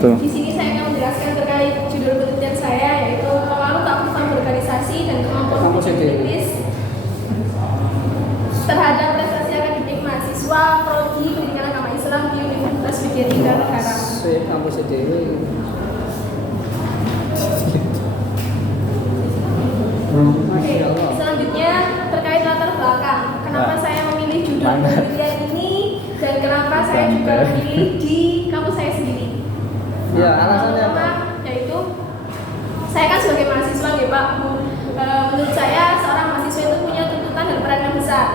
Tuh. Di sini saya akan menjelaskan terkait judul penelitian saya, yaitu pengaruh keaktifan berorganisasi dan kemampuan kritis terhadap prestasi akademik mahasiswa prodi pendidikan agama Islam di Universitas Widya Tunggal Negara. Kampus sendiri. Oke, selanjutnya terkait latar belakang. Kenapa saya memilih judul penelitian ini dan kenapa saya juga memilih di kampus saya sendiri? Ya, alasannya apa? Yaitu saya kan sebagai mahasiswa ya Pak, menurut saya seorang mahasiswa itu punya tuntutan dan peran yang besar.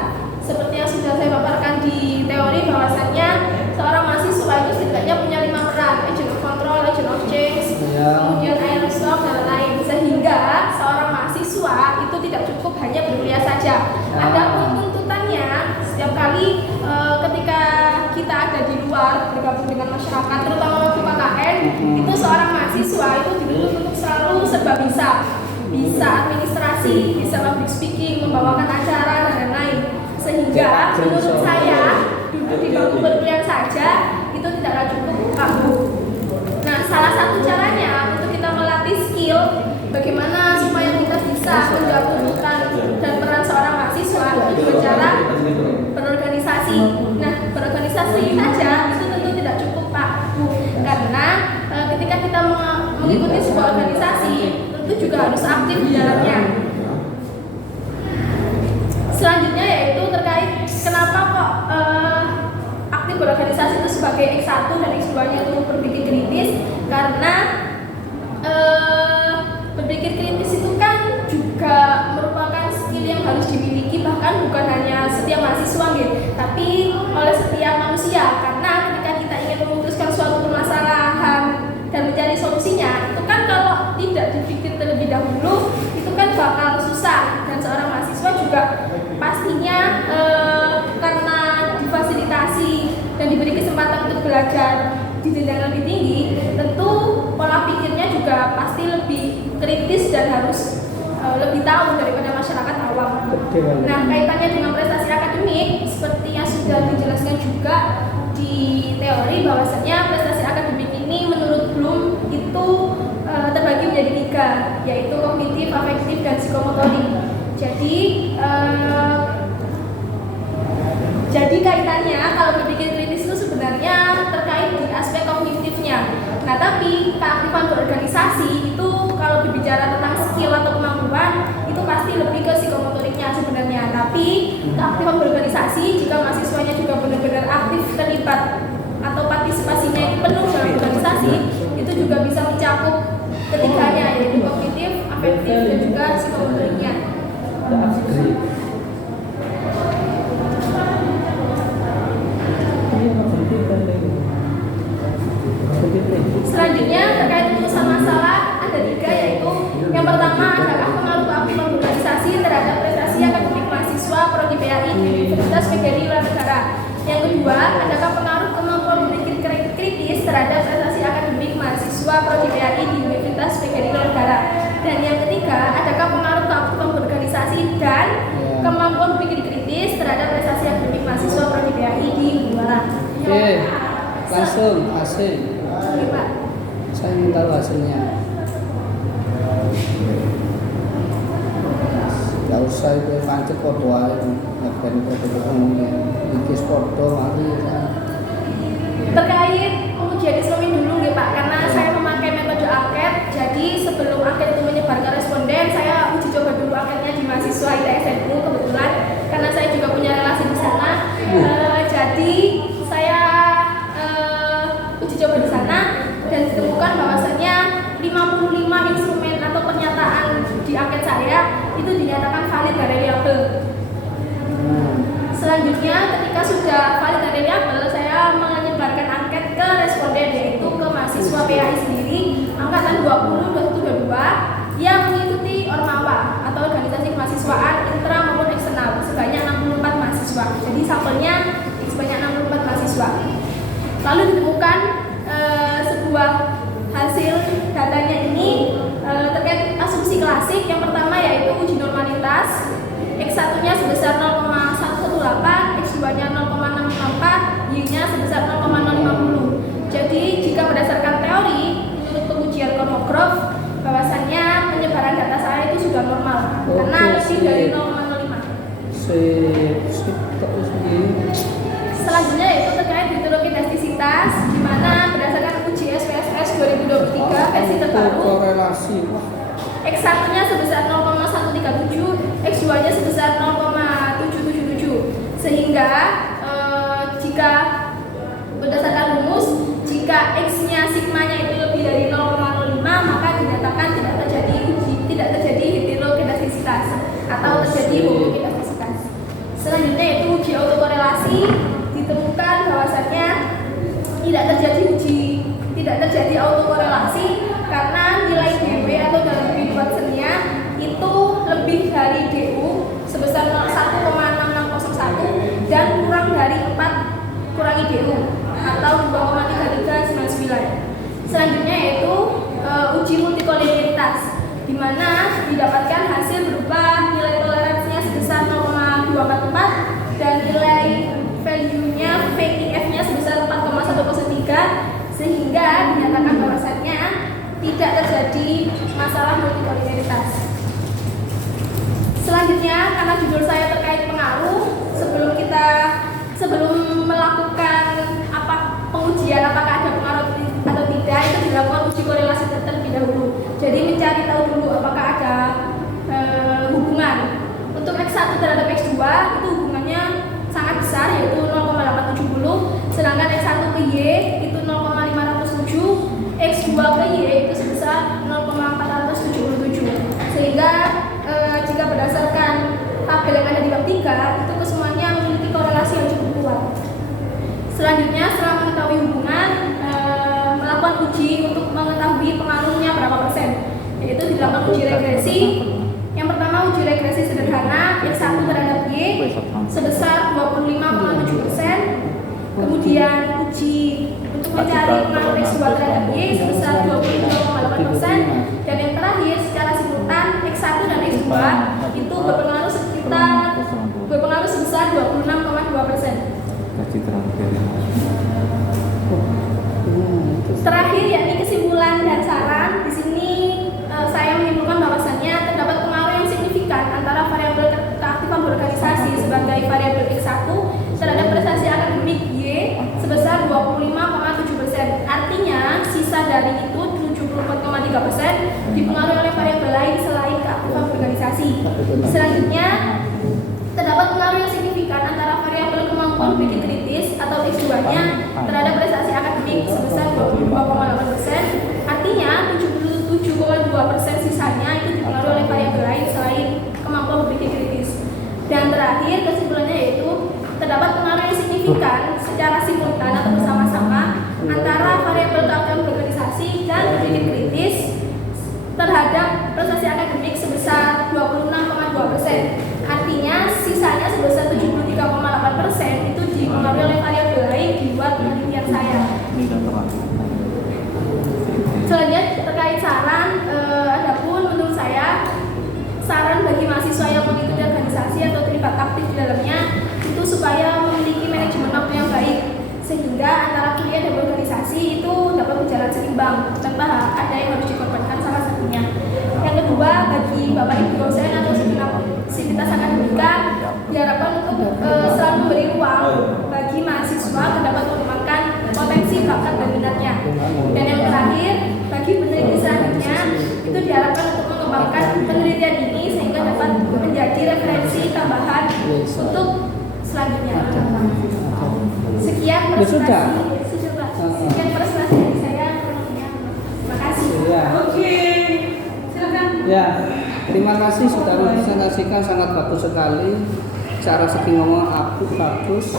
Seperti yang sudah saya paparkan di teori, bahwasannya seorang mahasiswa itu setidaknya punya 5 peran: agent of control, agent of change, kemudian iron stock dan lain. Sehingga seorang mahasiswa itu tidak cukup hanya berkuliah saja. Adapun tuntutannya setiap kali ketika kita ada di luar bergabung dengan masyarakat, terutama waktu KKN, itu seorang mahasiswa itu dituntut untuk selalu serba bisa administrasi, bisa public speaking, membawakan acara dan lain-lain. Sehingga menurut saya duduk di bangku berkuliah saja itu tidaklah cukup ampuh. Nah, salah satu caranya untuk kita melatih skill bagaimana supaya kita bisa menjawab tuntutan dan peran seorang mahasiswa itu dengan cara berorganisasi. Nah, berorganisasi saja itu tentu tidak cukup Pak, karena ketika kita mengikuti sebuah organisasi tentu juga harus aktif di dalamnya. Selanjutnya yaitu terkait kenapa kok aktif berorganisasi itu sebagai X1 dan X2-nya itu berpikir kritis, karena berpikir kritis itu kan juga merupakan skill yang harus dimiliki, bahkan bukan hanya setiap mahasiswa gitu, tapi oleh setiap manusia. Karena ketika kita ingin memutuskan suatu permasalahan dan mencari solusinya, itu kan kalau tidak dipikir terlebih dahulu itu kan bakal susah. Dan seorang mahasiswa juga pastinya karena difasilitasi dan diberi kesempatan untuk belajar di jenjang lebih tinggi, tentu pola pikirnya juga pasti lebih kritis dan harus lebih tahu daripada masyarakat awam. Nah, kaitannya dengan prestasi akademik seperti yang sudah dijelaskan juga di teori, bahwasanya prestasi akademik ini menurut Bloom itu terbagi menjadi 3, yaitu kognitif, afektif, dan psikomotorik. Jadi kaitannya kalau berpikir kritis itu sebenarnya terkait di aspek kognitifnya. Nah, tapi keaktifan berorganisasi itu kalau berbicara tentang skill atau kemampuan itu pasti lebih ke psikomotoriknya sebenarnya. Tapi keaktifan berorganisasi jika mahasiswanya juga benar-benar aktif terlibat atau partisipasinya itu penuh dalam organisasi, itu juga bisa mencakup ketiganya, yaitu kognitif, afektif, dan juga psikomotoriknya. Selanjutnya terkait urusan masalah ada 3, yaitu yang pertama adalah pengaruh keaktifan berorganisasi terhadap prestasi akademik mahasiswa prodi PAI di Universitas Widya Tunggal Negara. Yang kedua, adakah pengaruh kemampuan berpikir kritis terhadap prestasi akademik mahasiswa prodi PAI di Universitas Widya Tunggal Negara. Dan yang ketiga, adakah pengaruh keaktifan berorganisasi dan kemampuan berpikir kritis terhadap prestasi akademik mahasiswa prodi PAI di luar. Oke, langsung hasil. Oke, Pak. Saya ingin tahu hasilnya. Gak usah itu pancet foto aja, ngapain foto ngomongnya. Ikis foto lagi. Terkait pengujian islamin dulu nggih Pak, karena saya memakai metode angket. Jadi sebelum angket itu menyebarkan responden, saya uji coba dulu anketnya di mahasiswa ITSNU kebetulan, karena saya juga punya relasi di sana. Jadi saya uji coba di sana dan ditemukan bahwasannya 55 instrumen atau pernyataan di angket saya itu dinyatakan valid dan reliable. Selanjutnya ketika sudah valid dan reliable, saya menyebarkan angket ke responden, yaitu ke mahasiswa PAI sendiri angkatan 20-21-22 yang mengikuti Ormawa atau organisasi kemahasiswaan intra maupun eksternal sebanyak 64 mahasiswa. Jadi sampelnya sebanyak 64 mahasiswa. Lalu ditemukan sebuah hasil datanya ini terkait asumsi klasik. Yang pertama yaitu uji normalitas, X1-nya sebesar 0,118, X2-nya 0,654, Y-nya sebesar 0,050. Jadi jika berdasarkan teori sudah normal Oke, karena lebih dari sip. 0,05. Sip, terus gini. Selanjutnya yaitu terkait heterogenestisitas, di mana berdasarkan uji SPSS 2023 versi terbaru, korelasi. X1-nya sebesar 0,137, X2-nya sebesar 0,777. Sehingga jika berdasarkan rumus, jika X-nya sigmanya itu lebih dari 0,05, maka dinyatakan tidak terjadi heterogenestisitas atau terjadi homogenestisitas. Selanjutnya yaitu uji autokorelasi, ditemukan bahwasannya tidak terjadi autokorelasi karena nilai DW atau dalam Watson-nya itu lebih dari DU sebesar 1,6601 dan kurang dari 4 kurangi DU atau 2,3399. Selanjutnya yaitu uji multikolinearitas, di mana didapatkan hasil berupa nilai toleransinya sebesar 0,244 dan nilai value-nya VIF-nya sebesar 4,103, sehingga dinyatakan bahwasannya tidak terjadi masalah multikolinearitas. Selanjutnya, karena judul saya terkait pengaruh, sebelum melakukan pengujian apakah ada pengaruh atau tidak, itu dilakukan uji korelasi terlebih dahulu. Jadi mencari tahu dulu apakah ada hubungan. Untuk X1 terhadap X2 itu hubungannya sangat besar, yaitu 0,870, sedangkan X1 ke Y itu 0,507, X2 ke Y itu sebesar 0,477. Sehingga jika berdasarkan tabel yang ada di bab 3, itu kesemuanya memiliki korelasi yang cukup kuat. Selanjutnya, setelah mengetahui hubungan, melakukan uji untuk mengetahui pengaruhnya berapa persen, yaitu dilakukan uji regresi. Yang pertama, uji regresi sederhana X1 terhadap Y sebesar 25,7%. Kemudian uji untuk mencari pengaruh X2 terhadap Y sebesar 22,8%. Dan yang terakhir, secara simultan X1 dan X2 itu berpengaruh sebesar 26,2%. Terakhir yakni kesimpulan dan saran. Di sini saya menyimpulkan bahwasannya terdapat pengaruh yang signifikan antara variabel keaktifan berorganisasi sebagai variabel X1 terhadap prestasi akademik Y sebesar 25,7%. Artinya sisa dari itu 74,3% dipengaruhi oleh variabel lain selain keaktifan berorganisasi. Selanjutnya, terdapat pengaruh yang signifikan antara variabel kemampuan berpikir kritis atau X2-nya terhadap prestasi akademik sebesar 22,8%. Artinya 77,2% sisanya itu dipengaruhi oleh variabel lain selain kemampuan berpikir kritis. Dan terakhir, kesimpulannya yaitu terdapat pengaruh yang signifikan secara simultan atau bersama-sama antara variabel keaktifan berorganisasi dan berpikir kritis terhadap prestasi akademik sebesar 26,2%. Artinya sisanya sebesar 73,8% itu dipengaruhi oleh variabel lain di luar penelitian saya. Selanjutnya terkait saran, adapun menurut saya saran bagi mahasiswa yang mengikuti organisasi atau terlibat aktif di dalamnya itu supaya memiliki manajemen waktu yang baik, sehingga antara kuliah dan organisasi itu dapat berjalan seimbang tanpa ada yang harus dikorbankan salah satunya. Yang kedua, bagi Bapak Ibu dosen atau sivitas akademika diharapkan untuk selalu memberi ruang bagi mahasiswa agar dapat mengembangkan potensi bakat dan minatnya. Dan yang terakhir, bagi peneliti selanjutnya itu diharapkan untuk mengembangkan penelitian ini sehingga dapat menjadi referensi tambahan untuk selanjutnya. Sekian presentasi. Sekian presentasi dari saya. Terima kasih. Ya. Oke. Silakan. Ya, terima kasih sudah mempresentasikan, sangat bagus sekali. Cara segi ngomong aku bagus.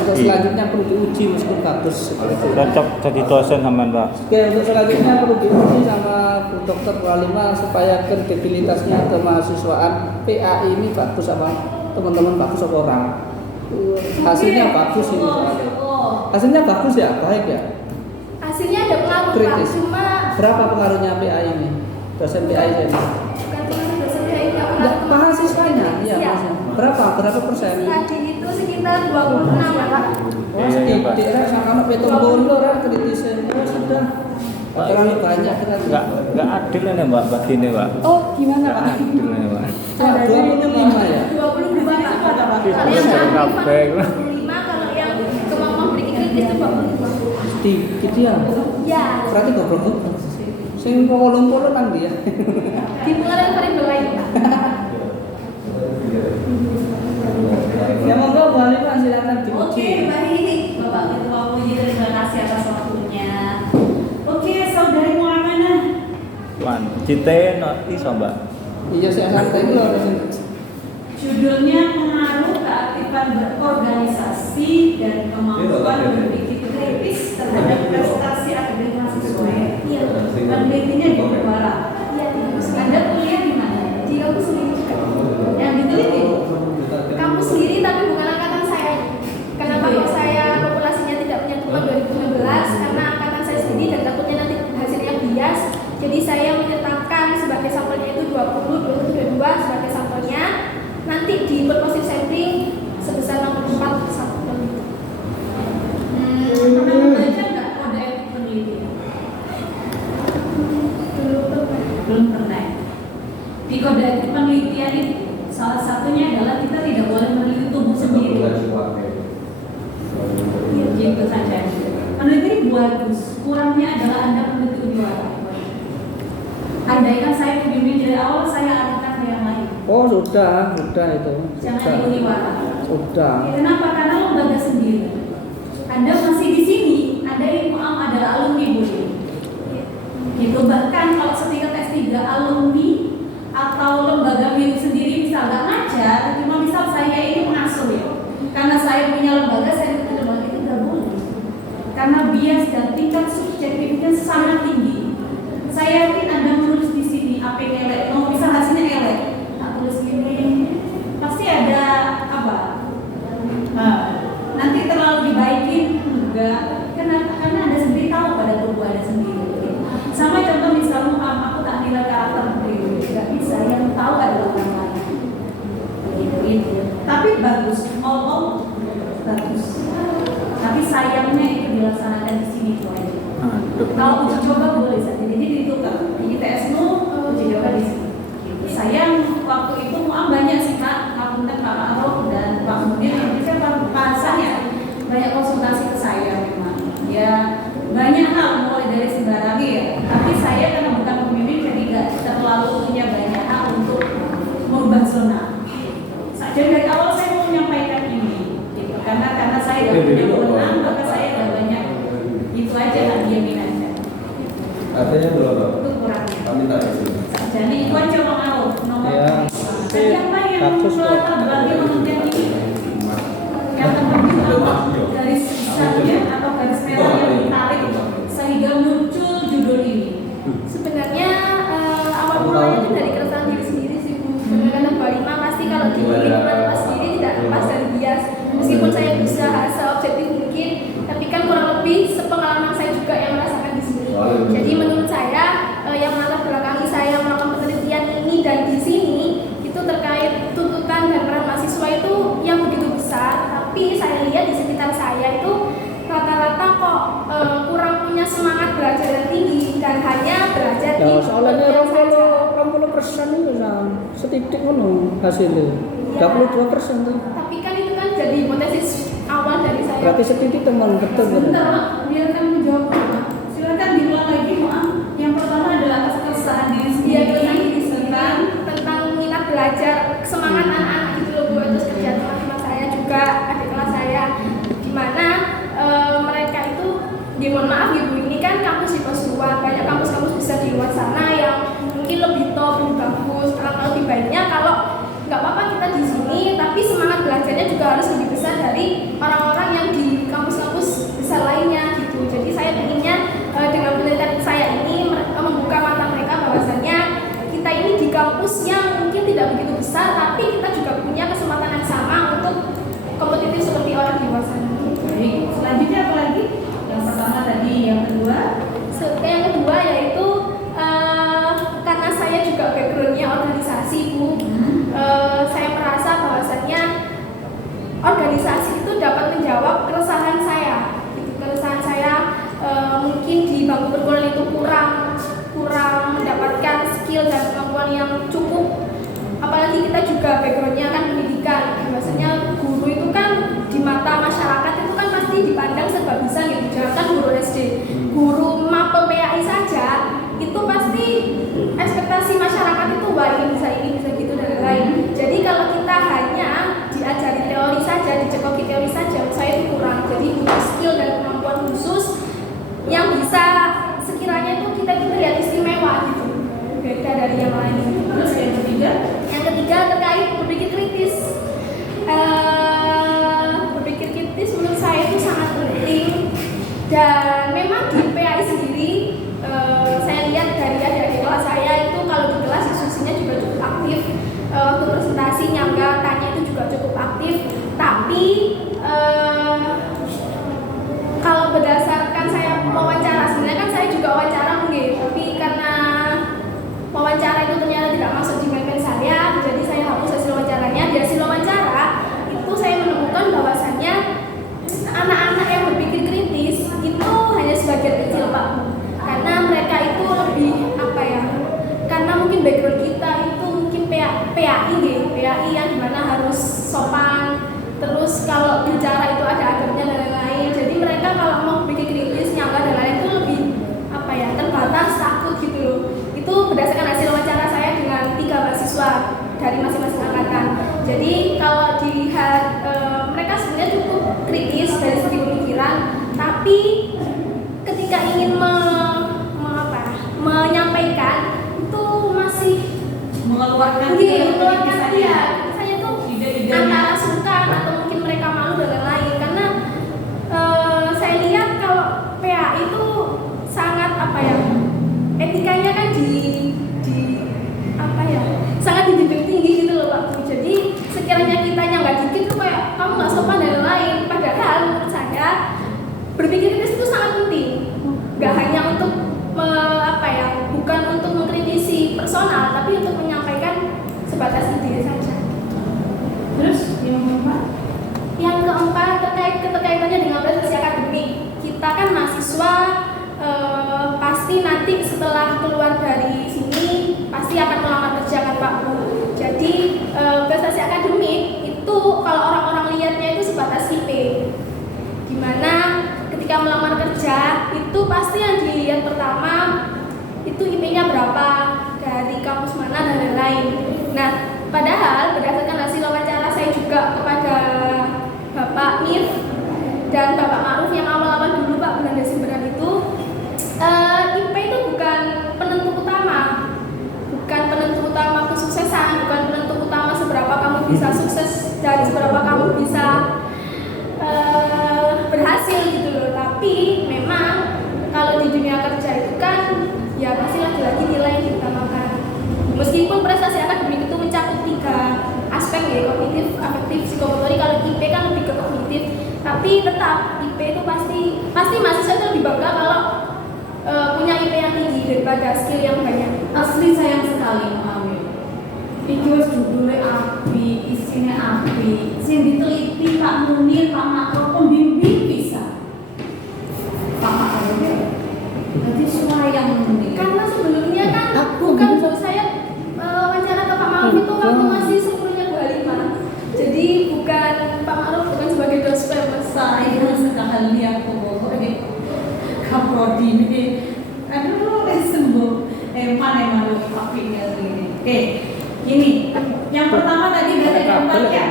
Untuk selanjutnya perlu diuji meskipun bagus. Cocok jadi dosen sama Mbak. Oke, untuk selanjutnya perlu diuji sama Bu Dr. Walima supaya kredibilitasnya kemahasiswaan PAI ini bagus sama teman-teman, bagus apa orang. Hasilnya bagus ini soalnya. Hasilnya bagus ya, baik ya. Hasilnya ada pengaruh Pak, Kritis. cuma Berapa pengaruhnya PAI ini? Dosen PAI ini? bukan cuma dosen saya yang Ya, mahasiswanya, iya Iya. mahasiswa. Berapa persen? Tadi itu sekitar 26 ya Pak. Oh, sedikit lah, sama petung bolo lah kritisnya. Oh, sudah. terlalu banyak berarti. Nggak adil ini Mbak, bagi ini Mbak. Oh, gimana Nggak Pak? adil ini Mbak. 25 ya. 22 Pak. Kalau Itu yang dari kearifan kabeh. 25, kalau yang kemampuan berpikir kritis itu 22. Gitu ya. Ya, Berarti goblok. Sing 80 nang dia. dimulai dari variabel lain Pak. Ya monggo Bu Halimah silakan Oke, diuji. baik. Bapak Ketua Puji, terima kasih atas waktunya. Oke, saudari Muamana. Wan, cite no iso Mbak. Iya saya santai dulu harus. Judulnya pengaruh keaktifan berorganisasi dan kemampuan berpikir kritis terhadap prestasi akademik mahasiswa. Iya. Penelitinya di Barat. Iya, Anda kuliah di mana? di kampus sendiri juga. Yang diteliti? Kampus sendiri tapi bukan angkatan saya. Kenapa kok saya populasinya tidak punya 2016? Karena angkatan saya sendiri dan takutnya nanti hasilnya bias. Jadi saya menyertakan sebagai sampelnya itu 20, 22 sebagai sampelnya. Nanti di purposive sampling sebesar 64 sampel. Pernah membaca nggak kode etik penelitian? Belum pernah. Di kode etik penelitian itu salah satunya adalah kita tidak boleh meneliti tubuh sendiri. Gitu saja. Peneliti bagus, kurangnya adalah Anda meneliti ujiwara. Andaikan saya pembimbing dari awal, saya arahkan ke yang lain. Oh sudah itu. Jangan ujiwara. Sudah. Kenapa? Karena lembaga sendiri. Anda masih di sini, Anda ini adalah alumni Budi. Gitu. Bahkan kalau setingkat S3 alumni atau lembaga milik sendiri misal nggak ngajar, cuma misal saya ini pengasuh ya. Karena saya punya lembaga, saya ikut lembaga itu nggak boleh. Karena bias dan tingkat subjektivitas sangat tinggi. Saya yakin Anda menulis di sini apa yang elek, misal hasilnya elek, tak tulis gini, pasti ada apa? Nanti terlalu dibaikin enggak? Karena Anda sendiri tahu pada tubuh Anda sendiri. Sama contoh misalnya aku tak nilai karakter beliau, nggak bisa. Yang tahu adalah orang lain. Gitu. Tapi bagus, all bagus. Tapi sayangnya itu dilaksanakan di sini tuh aja. Kalau uji coba boleh saja, jadi ditukar. Ini TSMU uji coba di sini. Gitu. Sayang waktu itu banyak sih Pak, ngapunten Pak Ma'ruf dan Pak Munir, Indonesia Pak Hasan ya, banyak konsultasi ke saya memang. Ya banyak hal mulai dari sembarangi ya. Tapi saya karena bukan pembimbing jadi nggak terlalu punya banyak hal untuk merubah zona. Jadi dari awal saya mau menyampaikan ini, gitu. Karena saya nggak punya wewenang, maka saya nggak banyak. Itu aja lah diamin aja. Artinya belum. Itu kurangnya. Kami tak isi. Jadi itu aja Bang Aruf, nomor Ya. siapa yang Bagus, kok. melatar belakangi mengenai ini? Yang teman-teman dari sisanya atau garis merah yang ditarik sehingga muncul judul ini. Sebenarnya awal mulanya itu dari keresahan diri sendiri sih Bu. Karena 25 pasti kalau di lingkungan sendiri tidak lepas dari bias. Meskipun saya berusaha seobjektif mungkin, tapi kan kurang lebih sepengalaman saya juga yang merasakan di sini. Jadi menurut saya yang melatar belakangi saya melakukan penelitian ini dan di sini itu terkait tuntutan dan peran mahasiswa itu yang begitu besar. Tapi saya lihat di sekitar saya itu rata-rata kok kurang punya semangat belajar yang tinggi dan hanya belajar di Ya soalnya penelitian saja. 20% itu setitik ngono hasilnya. 22% tuh. Tapi kan itu kan jadi hipotesis awal dari saya. Berarti setitik teman betul kan? Sebentar, Mak. Biarkan menjawab. Silakan diulang lagi, Mak. Yang pertama adalah atas keresahan diri Dia sendiri. tentang minat belajar, semangat anak-anak gitu loh Bu. Terus kerja teman-teman saya juga, adik kelas saya, di mana mereka itu, ya mohon maaf ya Bu, ini kan kampus di Pasuruan, banyak kampus-kampus besar di luar sana yang mungkin lebih top, lebih bagus. Alangkah lebih baiknya kalau nggak apa-apa kita di sini, tapi semangat belajarnya juga harus lebih besar dari orang-orang yang di kampus-kampus besar lainnya gitu. Jadi saya pengennya Jadi kalau dilihat mereka sebenarnya cukup kritis dari segi pemikiran, tapi ketika ingin menyampaikan itu masih mengeluarkan saya tuh ide-idenya. antara sungkan atau mungkin mereka malu dan lain-lain, karena saya lihat kalau PA itu sangat etikanya kan sangat dijunjung tinggi gitu loh Pak Bu. Jadi sekiranya kitanya nggak dikit tuh kayak kamu nggak sopan dan lain-lain, padahal menurut saya berpikir kritis itu sangat penting, nggak hanya untuk bukan untuk mengkritisi personal, tapi untuk menyampaikan sebatas ide saja. Terus yang keempat? Yang keempat terkait keterkaitannya dengan prestasi akademik. Kita kan mahasiswa pasti nanti setelah keluar dari sini pasti akan melamar kerja kan Pak Bu. Jadi prestasi akademik itu kalau orang-orang lihatnya itu sebatas IP. Dimana ketika melamar kerja itu pasti yang dilihat pertama itu IP-nya berapa, dari kampus mana dan lain-lain. Nah, padahal berdasarkan hasil wawancara saya juga kepada Bapak Mir dan Bapak Ma'ruf yang awal-awal dulu Pak bulan Desemberan itu, IP itu bukan penentu utama kesuksesan, bukan penentu utama seberapa kamu bisa sukses dan seberapa kamu bisa berhasil gitu loh. Tapi memang kalau di dunia kerja itu kan ya pasti lagi-lagi nilai yang diutamakan. Meskipun prestasi akademik itu mencakup 3 aspek ya, kognitif, afektif, psikomotorik. Kalau IP kan lebih ke kognitif, tapi tetap IP itu pasti mahasiswa itu lebih bangga kalau punya IP yang tinggi daripada skill yang banyak. Asli sayang sekali mengambil. Iki wis judulnya api, isinya api. Sing diteliti Pak Munir, Pak Makro pembimbing bisa. Pak Makro ya. Berarti yang Munir. Karena sebelumnya kan bukan saya wawancara ke Pak Ma'ruf itu waktu masih seumurnya 25. Jadi bukan Pak Ma'ruf bukan sebagai dospem. Saya sekali aku pokoknya kaprodi ini. Aduh, sembuh. Mana malu apinya ini. Oke, ini yang pertama tadi dari keempat ya.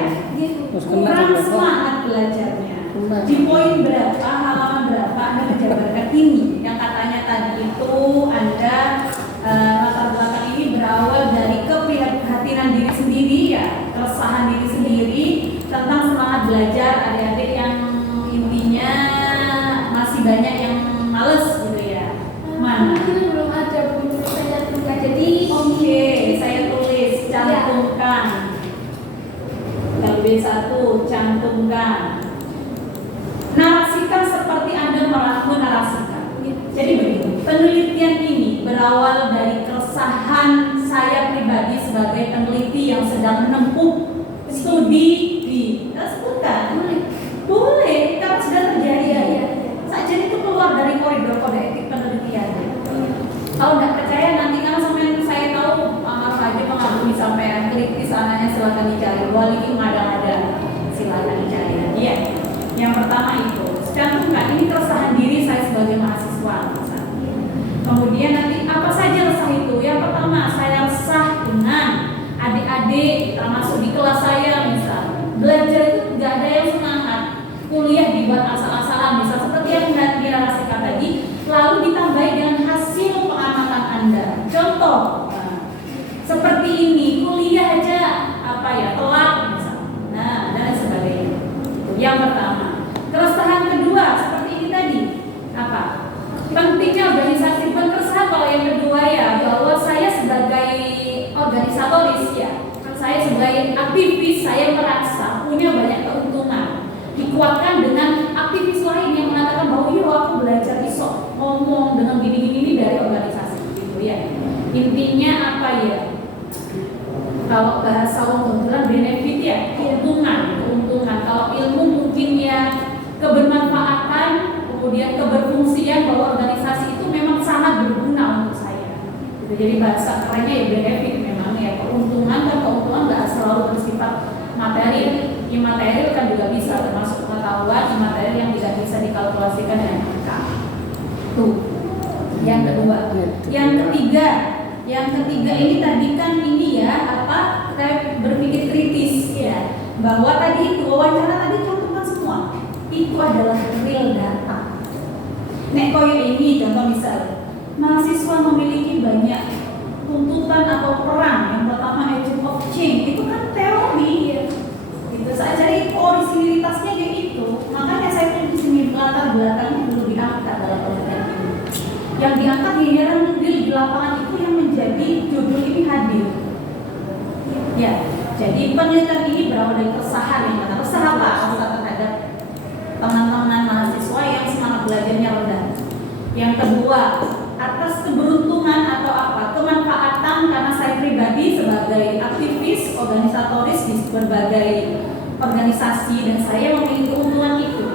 Kurang semangat belajarnya. Di poin berapa, halaman berapa Anda menjabarkan ini? Yang katanya tadi itu Anda latar belakang ini berawal dari keprihatinan diri sendiri ya, keresahan diri sendiri tentang semangat belajar adik-adik yang intinya masih banyak yang males gitu ya. Mana? Mungkin belum ada buku saya buka. Jadi Oke, saya tulis, cantumkan. Kalau B1, cantumkan. Narasikan seperti Anda menarasikan. Jadi begini, penelitian ini berawal dari keresahan saya pribadi sebagai peneliti yang sedang menempuh studi di sebutkan. Boleh, kalau sudah terjadi. Saja itu keluar dari koridor kode etik penelitian. Kalau nggak percaya nanti kalau sampai saya tahu Pak aja mengagumi sampai klik di sananya silakan dicari. Wali ada silakan dicari. Iya. Yang pertama itu, cantumkan ini keresahan diri saya sebagai mahasiswa. Kemudian nanti apa saja resah itu? Yang pertama saya resah dengan adik-adik termasuk di kelas saya misal belajar itu nggak ada yang semangat, kuliah dibuat asal-asalan misal seperti yang dirasikan tadi, lalu ditambahi dengan hasil pengamatan Anda. Contoh seperti ini, kuliah aja telat misal. Nah, dan sebagainya. Yang pertama. Keresahan kedua seperti ini tadi apa? Pentingnya organisasi. Keresahan kalau yang kedua ya bahwa saya sebagai organisatoris ya, saya sebagai aktivis saya merasa punya banyak keuntungan. Dikuatkan dengan aktivis lain yang mengatakan bahwa iya aku belajar iso ngomong dengan gini-gini dari organisasi gitu ya. Intinya apa ya? Kalau bahasa umum bilang benefit ya, keuntungan. Kalau ilmu mungkin ya kebermanfaatan, kemudian keberfungsian bahwa organisasi itu memang sangat berguna untuk saya. Jadi bahasa kerennya ya benefit memang ya, keuntungan dan keuntungan nggak selalu bersifat materi. Imaterial kan juga bisa termasuk pengetahuan, imaterial yang tidak bisa dikalkulasikan dengan angka. Tuh. Yang kedua, yang ketiga Yang ketiga ini tadi kan ini ya apa kayak berpikir kritis ya, bahwa tadi itu wawancara tadi contohkan semua itu adalah real data. Nek koyo ini contoh misal mahasiswa memiliki banyak tuntutan atau peran. Yang pertama agent of change itu kan teori ya. Gitu saya cari originalitasnya kayak itu. Makanya saya di sini latar belakangnya dulu diangkat dalam penelitian ini. Yang diangkat giliran di lapangan itu yang menjadi judul ini hadir. Ya, jadi penelitian ini berawal dari keresahan yang kata resah apa? Resah terhadap teman-teman mahasiswa yang semangat belajarnya rendah. Yang kedua, atas keberuntungan atau apa kemanfaatan karena saya pribadi sebagai aktivis organisatoris di berbagai organisasi dan saya memiliki keuntungan itu.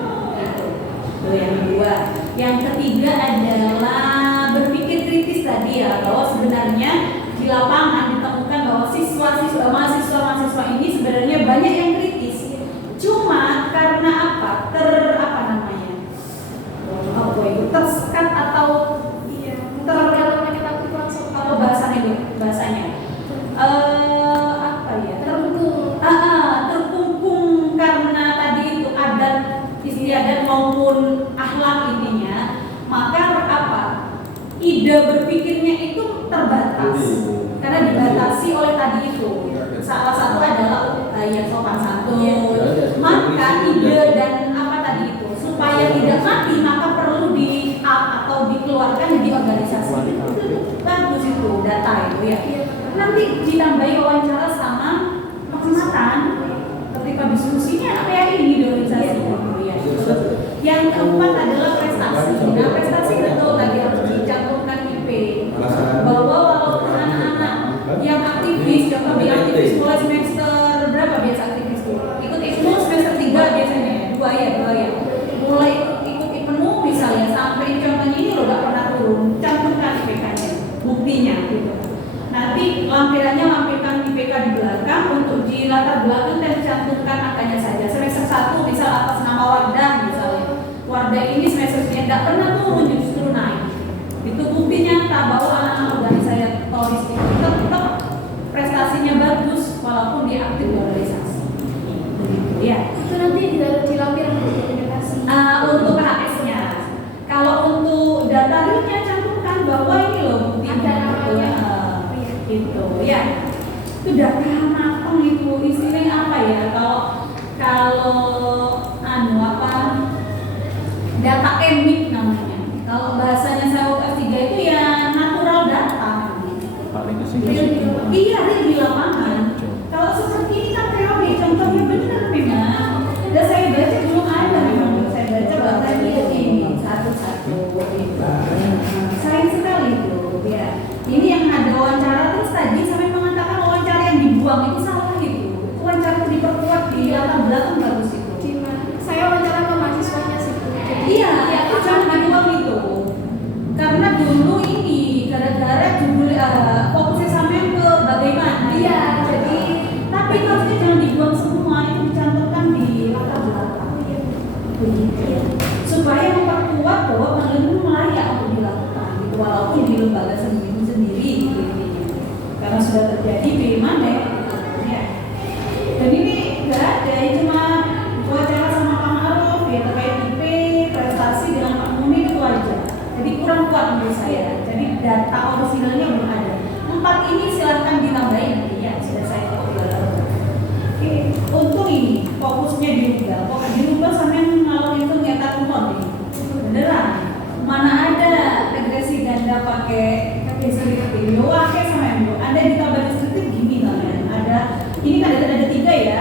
Itu yang kedua. Yang ketiga adalah berpikir kritis tadi ya, bahwa sebenarnya di lapangan ditemukan bahwa mahasiswa ini sebenarnya banyak yang kritis. Cuma karena apa? Tersekat atau apa bahasanya apa ya terkungkung karena tadi itu adat istiadat maupun akhlak intinya, maka apa ide berpikirnya itu terbatas karena dibatasi oleh tadi itu. Salah satu adalah yang sopan santun, maka ide dan apa tadi itu supaya tidak mati maka perlu di atau dikeluarkan di organisasi. Bagus itu data itu ya. Nanti ditambahi wawancara sama pengamatan ketika diskusinya kayak ini di organisasi ya. Yang keempat adalah prestasi. Nah prestasi betul tadi harus dicantumkan IP bahwa walaupun anak-anak yang aktivis, contoh aktivis mulai semester berapa biasa aktivis tuh? Ikut IPNU semester 3 biasanya ya, 2 ya. Mulai ikut IPNU misalnya sampai contohnya ini loh gak pernah turun, cantumkan IPK-nya, buktinya gitu. Nanti lampirkan IPK di belakang untuk di latar belakang dan cantumkan angkanya saja. Semester 1 misal atas nama Wardah misalnya, Wardah ini semester sekian tidak pernah turun justru naik. Itu bukti nyata bahwa anak-anak organisatoris itu tetap prestasinya bagus walaupun dia aktif di organisasi. Begitu ya. Itu nanti dilampirkan dokumentasi. Untuk KHS-nya. Kalau untuk data realnya cantumkan bahwa ini loh bukti Ada namanya. Gitu ya. Itu data matang itu istilahnya apa ya? Kalau data emik namanya. Kalau bahasanya saya S3 itu ya natural data. Paling kesini. Iya, di lapangan. Kalau seperti ini kan teori, contohnya benar memang. Dan saya baca belum ada memang. Saya baca bahkan ini satu-satu. Sayang sekali itu. Ya. Ini yang ada wawancara terus tadi sampai mengatakan wawancara yang dibuang itu salah gitu. Wawancara diperkuat di latar belakang bagus itu. Saya wawancara ke mahasiswanya sih. Iya, itu jangan dibuang itu. Karena dulu ini gara-gara judul fokusnya sampai ke bagaimana. Iya, Jadi tapi harusnya jangan dibuang semua, itu dicantumkan di latar belakang. Begitu ya. Supaya memperkuat bahwa penelitian layak untuk dilakukan, gitu, walaupun di lembaga sendiri gitu. Karena sudah terjadi di mana ya. Dan ini nggak ada, cuma wawancara sama Pak Ma'ruf ya terkait IP, prestasi dengan Pak Mumin itu aja. Jadi kurang kuat menurut saya. Jadi data originalnya belum ada. 4 ini silahkan ditambahin nanti ya, sudah saya tahu. Oke, untuk ini fokusnya dirubah sampai kalau itu nyata kumpul ini. Beneran. Mana ada regresi ganda pakai deskriptif. Oke sama yang belum. Ada ditambah deskriptif gini namanya. Ada ini kan ada 3 ya.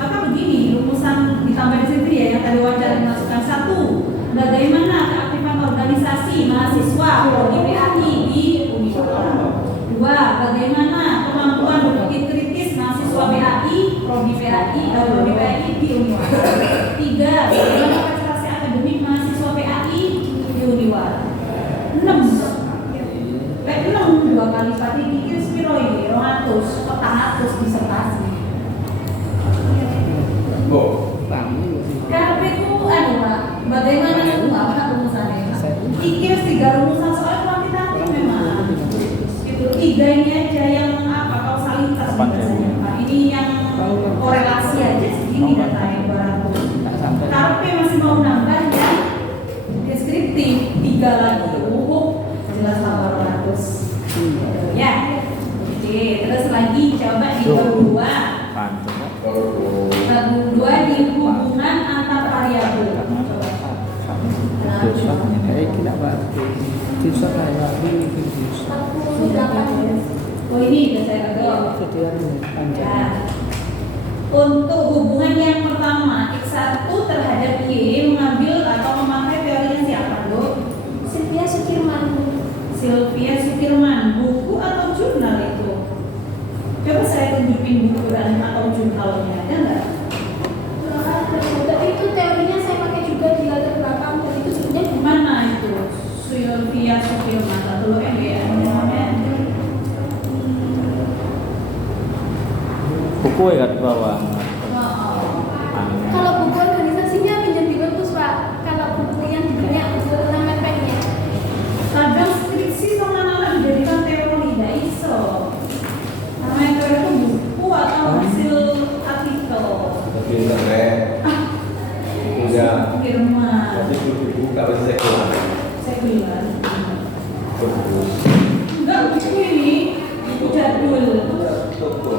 Maka begini rumusan ditambah deskriptif ya yang tadi wawancara dimasukkan 1. Bagaimana keaktifan organisasi mahasiswa di PAI di Universitas. 2. Bagaimana kemampuan berpikir kritis mahasiswa PAI, prodi PAI di Universitas. 3. Bagaimana prestasi akademik mahasiswa PAI di Universitas. 6. 6 2 kali pati pikir spiro ini 200 400 disertasi. Karena itu bagaimana rumusannya? IKIS 3 rumusan soal kuantitatif memang. Itu tiga ini aja yang apa kausalitas Apa biasanya sih? Pak. Ini yang korelasi aja segini datanya 200. Tak sampai. Tapi masih mau nambah ya deskriptif 3 lagi. Jelas 800. Ya. Oke, terus lagi coba di bab 2. Pantes. Bab 2 di hubungan antar variabel. Coba. Dosa. Kayak kita berarti bisa kayak ini bisa. 48 ya. Oh ini udah saya gagal. Kemudian Ya. panjang. Untuk hubungan yang pertama, X1 terhadap Y mengambil atau memakai teorinya siapa, Dok? Sylvia Sukirman. Sylvia Sukirman, buku atau jurnal itu? Coba saya tunjukin buku dan atau jurnalnya, ada nggak? Tapi itu teorinya saya pakai juga di latar belakang dan itu sebenarnya Mana itu? Sylvia Sukirman, atau lo ya? Namanya? Buku ya di bawah. kalau buku organisasinya pinjam di perpus Pak. Kalau buku yang dibelinya nama pennya. Kadang skripsi sama nama dijadikan teori, nggak iso. Namanya teori itu buku atau hasil artikel. Tapi internet. Enggak. Firman. Tapi buka bisa keluar. Saya bilang. Bagus. Enggak, buku ini buku jadul. Toko.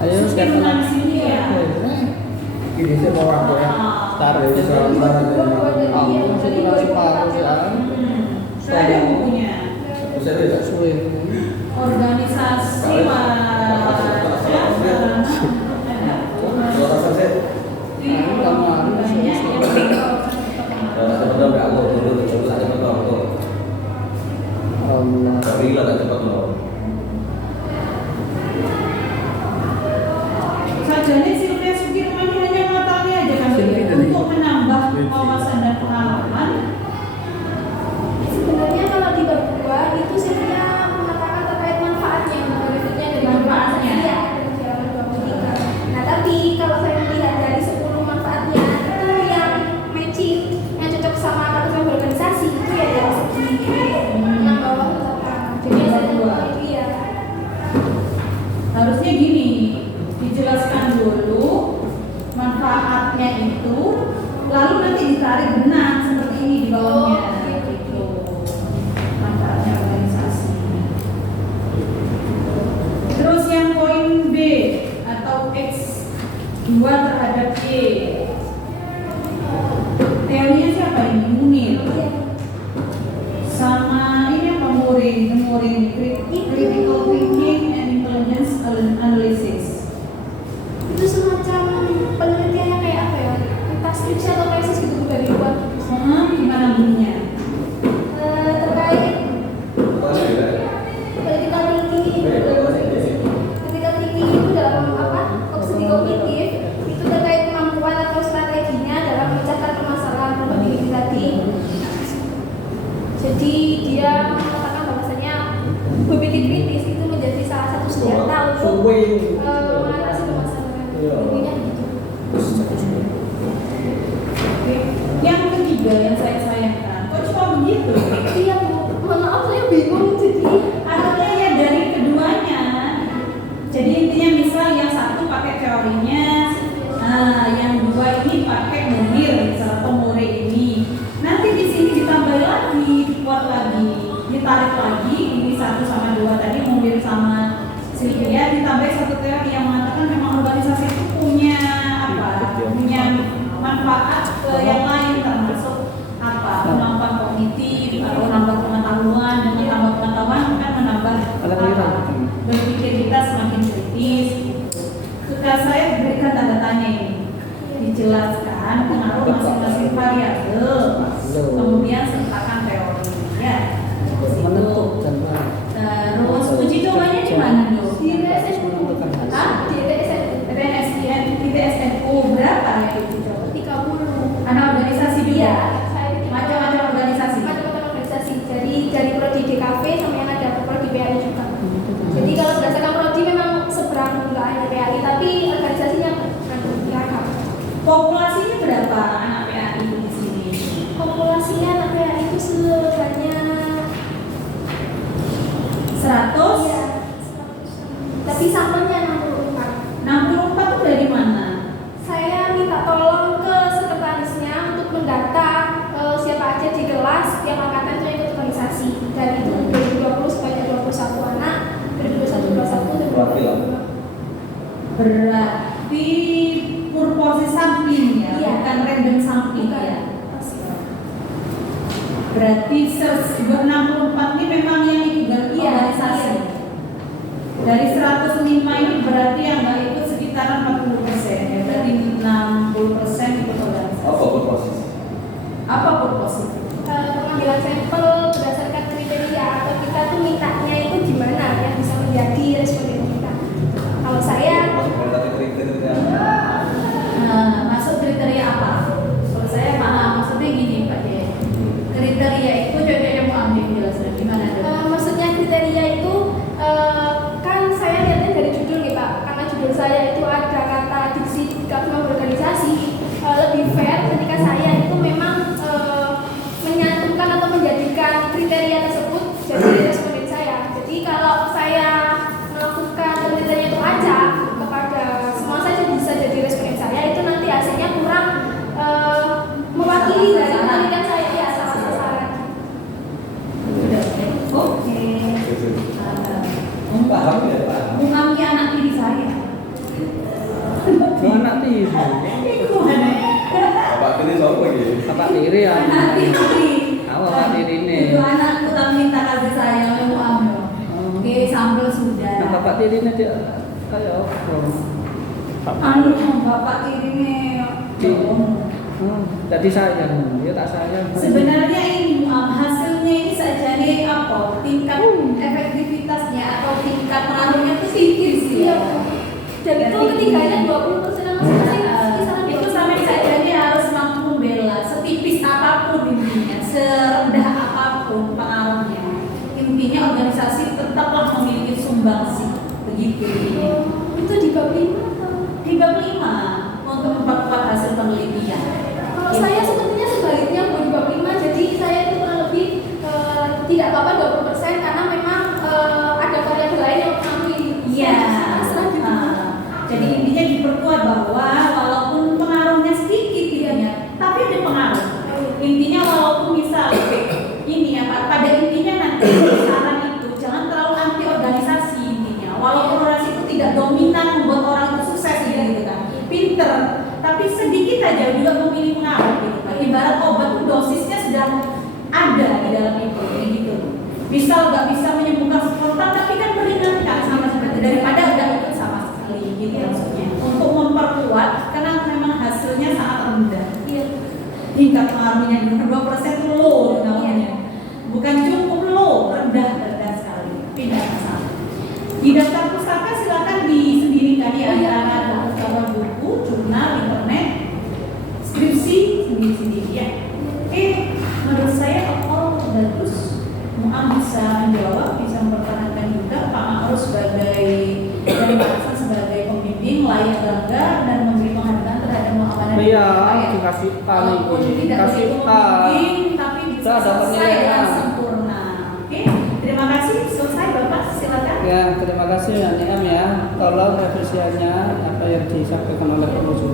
Ayo Firman sini ya. Ini saya mau apa ya? Taruh di Soal sana. barang Aku sekolah separuh ya. Saya ada bukunya. Bisa tidak? Suwe. Organisasi wajah sarana ada. Soal saja. Ini banyak yang Cepat dong, nggak aku dulu. Terus ada cepat dong. Allah. Tapi lah tak cepat dong. Sajane Sylvia Sukirman ini hanya mengetahui aja kan untuk menambah wawasan dan pengalaman. Sebenarnya kalau di bab 2 itu Sylvia mengatakan terkait manfaatnya, benefitnya dari Manfaatnya. Iya, dari halaman 23. Nah tapi kalau saya melihat dari 10 manfaatnya itu yang matching, yang cocok sama karakter organisasi itu ya dari segi yang bawah tetap. Jadi saya itu ya. Harusnya gini, dijelaskan dulu manfaatnya itu, lalu nanti ditarik benang seperti ini di bawahnya. Gitu. Manfaatnya organisasi. Terus yang poin B atau X2 terhadap Y. Teorinya siapa ini? Munir. Sama ini apa Morin, critical thinking and intelligence analysis. Itu semacam penelitiannya kayak apa ya? Entah skripsi atau tesis gitu dari luar. Gimana bunyinya? Terkait Apa sih? critical thinking itu dalam apa? Opsi kognitif itu terkait kemampuan atau strateginya dalam memecahkan permasalahan problem diri tadi. Jadi dia mengatakan bahwasanya berpikir kritis itu menjadi salah satu senjata untuk mengatasi permasalahan. Intinya gitu. Yang ketiga yang saya sayangkan, kok cuma begitu? Iya Bu, mohon maaf saya bingung jadi Artinya ya dari keduanya. Jadi intinya misal yang satu pakai teorinya, yang dua ini pakai Munir, misal Pemure ini. Nanti di sini ditambah lagi, dibuat lagi, ditarik lagi. Ini 1 sama 2 tadi Munir sama Sylvia, ditambah satu teori yang mengatakan memang organisasi itu punya apa? Punya manfaat ke yang lain termasuk apa? Kemampuan kognitif atau menambah pengetahuan, dengan tambah pengetahuan kan menambah apa? Berpikir kita semakin kritis. Sudah saya berikan tanda tanya ini, dijelaskan pengaruh masing-masing variabel, kemudian sertakan teori. Ya, Menentukan dan terus uji cobanya di mana dulu? di TSN menentukan hasil. di TSN di TSNU berapa ya uji coba? 30. Ada organisasi juga? Iya, saya di Macam-macam organisasi. macam-macam organisasi. Jadi dari prodi DKV sama yang ada prodi PAI juga. Jadi kalau berdasarkan prodi memang seberang nggak hanya PAI, tapi organisasinya beragam. Populasinya berapa anak PAI di sini? Populasinya anak PAI itu sebanyak 100? Iya. Berarti purpose samping ya, Iya. bukan random samping ya. Berarti 64 ini memang yang ikut Iya, organisasi. iya. Dari 105 ini berarti yang nggak ikut sekitar 40% ya, berarti 60% ikut organisasi. Apa posisi? Apa purpose itu? Pengambilan sampel berdasarkan kriteria atau kita tuh mintanya itu gimana yang bisa menjadi responden kita. Kalau saya Masuk pada kriteria. Masuk kriteria apa? Kalau saya paham, maksudnya gini Pak Jaya. Kriteria itu coba yang mau ambil jelaskan gimana dong? maksudnya kriteria itu kan saya lihatnya dari judul nih Pak, karena judul saya itu ada kata diksi gabungan berorganisasi, lebih fair ketika saya itu memang menyantumkan atau menjadikan kriteria tersebut jadi responden saya. Jadi kalau saya melakukan kriteria itu acak kepada semua saja bisa jadi responden saya, itu nanti hasilnya kurang mewakili dari penelitian saya, ya salah sasaran. Sudah oke. Paham ya, Pak? Mengambil anak diri saya. Anak tiri. Itu mana? Bapak ini siapa gitu? Bapak tiri ya. Anak diri. Tahu bapak tiri ini. Itu anakku tak minta kasih sayang yang mau ambil. Oke, sambal sudah. Nah, bapak tiri ini dia kayak apa? Anu bapak ini Jadi sayang, dia tak sayang. sebenarnya ini hasilnya ini saja nih apa tingkat efektivitasnya atau tingkat pengaruhnya itu tinggi sih. Iya. Dan itu ketiganya 20% masing-masing kisaran Itu sama saja nih harus mampu membela setipis apapun intinya, serendah apapun pengaruhnya. Intinya organisasi tetaplah memiliki sumbangsi begitu. itu di bab 5 atau? Di bab 5 untuk memperkuat hasil penelitian. Kalau saya sepertinya sebaliknya bukan di bab 5, jadi saya itu kurang lebih tidak apa-apa 20% karena memang ada variabel lain yang mempengaruhi. Iya. Selanjutnya. Jadi intinya diperkuat bahwa walaupun pengaruhnya sedikit tidaknya, tapi ada pengaruh. Intinya walaupun misal ini ya Pak, pada intinya nanti saran itu jangan terlalu anti organisasi intinya. Walaupun organisasi itu tidak dominan membuat orang itu sukses gitu kan, pinter, tapi sedikit aja juga memilih pengaruh gitu kan. Ibarat obat tuh dosisnya sudah ada di dalam itu, kayak gitu. Misal nggak bisa menyembuhkan spontan, tapi kan meringankan sama seperti daripada nggak ikut sama sekali gitu maksudnya. Untuk memperkuat karena memang hasilnya sangat rendah. Iya. Tingkat pengaruhnya di 2% low namanya. Bukan cukup low, rendah sekali. Tidak masalah. Di daftar pustaka silakan disendirikan ya antara daftar buku, jurnal, internet, skripsi sendiri-sendiri ya. Menurut saya overall bagus. Mu'am bisa menjawab, bisa mempertahankan juga Pak Ma'ruf sebagai dari Pak Hasan sebagai pembimbing layak bangga dan memberi penghargaan terhadap muamalah. Iya, dikasih A nih. Walaupun tidak Kasih begitu A. pembimbing, tapi bisa Sudah dapat selesai nilai dengan A. sempurna. Oke, terima kasih. Selesai Bapak, silakan. Ya, terima kasih ya Niam ya. Tolong revisiannya apa yang disampaikan oleh pengusul.